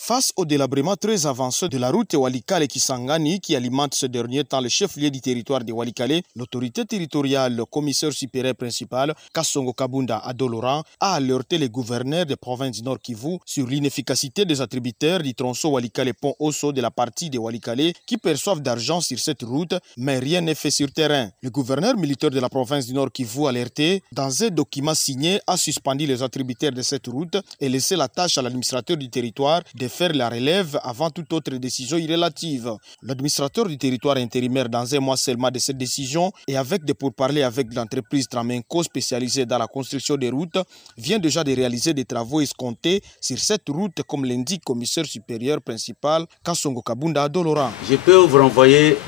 Face au délabrement très avancé de la route Walikale-Kisangani qui alimente ce dernier temps le chef-lieu du territoire de Walikale, l'autorité territoriale, le commissaire supérieur principal, Kassongo Kabunda Adoloran, a alerté les gouverneurs des provinces du Nord Kivu sur l'inefficacité des attributaires du tronçon Walikale-Pont-Osso de la partie de Walikale qui perçoivent d'argent sur cette route, mais rien n'est fait sur terrain. Le gouverneur militaire de la province du Nord Kivu, alerté, dans un document signé, a suspendu les attributaires de cette route et laissé la tâche à l'administrateur du territoire de faire la relève avant toute autre décision irrélative. L'administrateur du territoire intérimaire dans un mois seulement de cette décision et avec des pourparlers avec l'entreprise Tramenco spécialisée dans la construction des routes vient déjà de réaliser des travaux escomptés sur cette route comme l'indique le commissaire supérieur principal Kassongo Kabunda Adoloran. Je peux vous renvoyer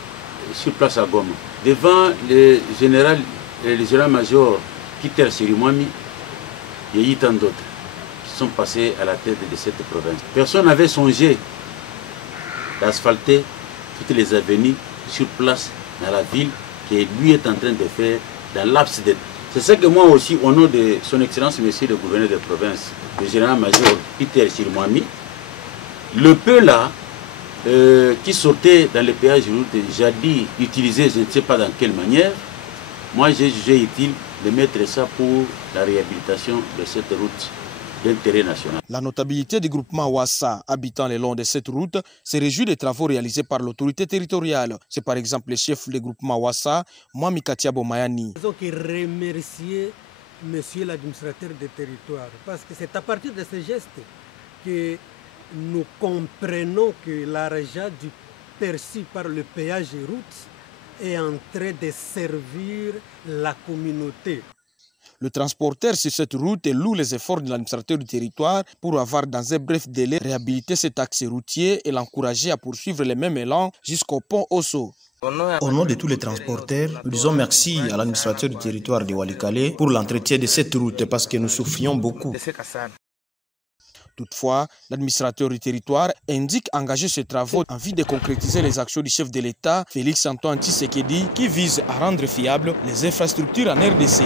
sur place à Goma devant le général-major Peter Sirimwami et tant d'autres sont passés à la tête de cette province. Personne n'avait songé d'asphalter toutes les avenues sur place dans la ville que lui est en train de faire dans l'abs de... C'est ça que moi aussi, au nom de son excellence, monsieur le gouverneur de province, le général-major Peter Sirimwami, le peu là qui sortait dans les péages de route, j'ai dit utiliser, je ne sais pas dans quelle manière, moi j'ai jugé utile de mettre ça pour la réhabilitation de cette route d'intérêt national. La notabilité du groupement Wassa habitant le long de cette route se réjouit des travaux réalisés par l'autorité territoriale. C'est par exemple le chef du groupement Wassa, Mwami Katiabo Mayani. Nous avons remercier monsieur l'administrateur des territoires parce que c'est à partir de ces gestes que nous comprenons que l'argent perçu par le péage et route est en train de servir la communauté. Le transporteur sur cette route loue les efforts de l'administrateur du territoire pour avoir dans un bref délai réhabilité cet axe routier et l'encourager à poursuivre le même élan jusqu'au pont Osso. Au nom de tous les transporteurs, nous disons merci à l'administrateur du territoire de Walikale pour l'entretien de cette route parce que nous souffrions beaucoup. Toutefois, l'administrateur du territoire indique engager ces travaux en vue de concrétiser les actions du chef de l'État, Félix Antoine Tshisekedi, qui vise à rendre fiables les infrastructures en RDC.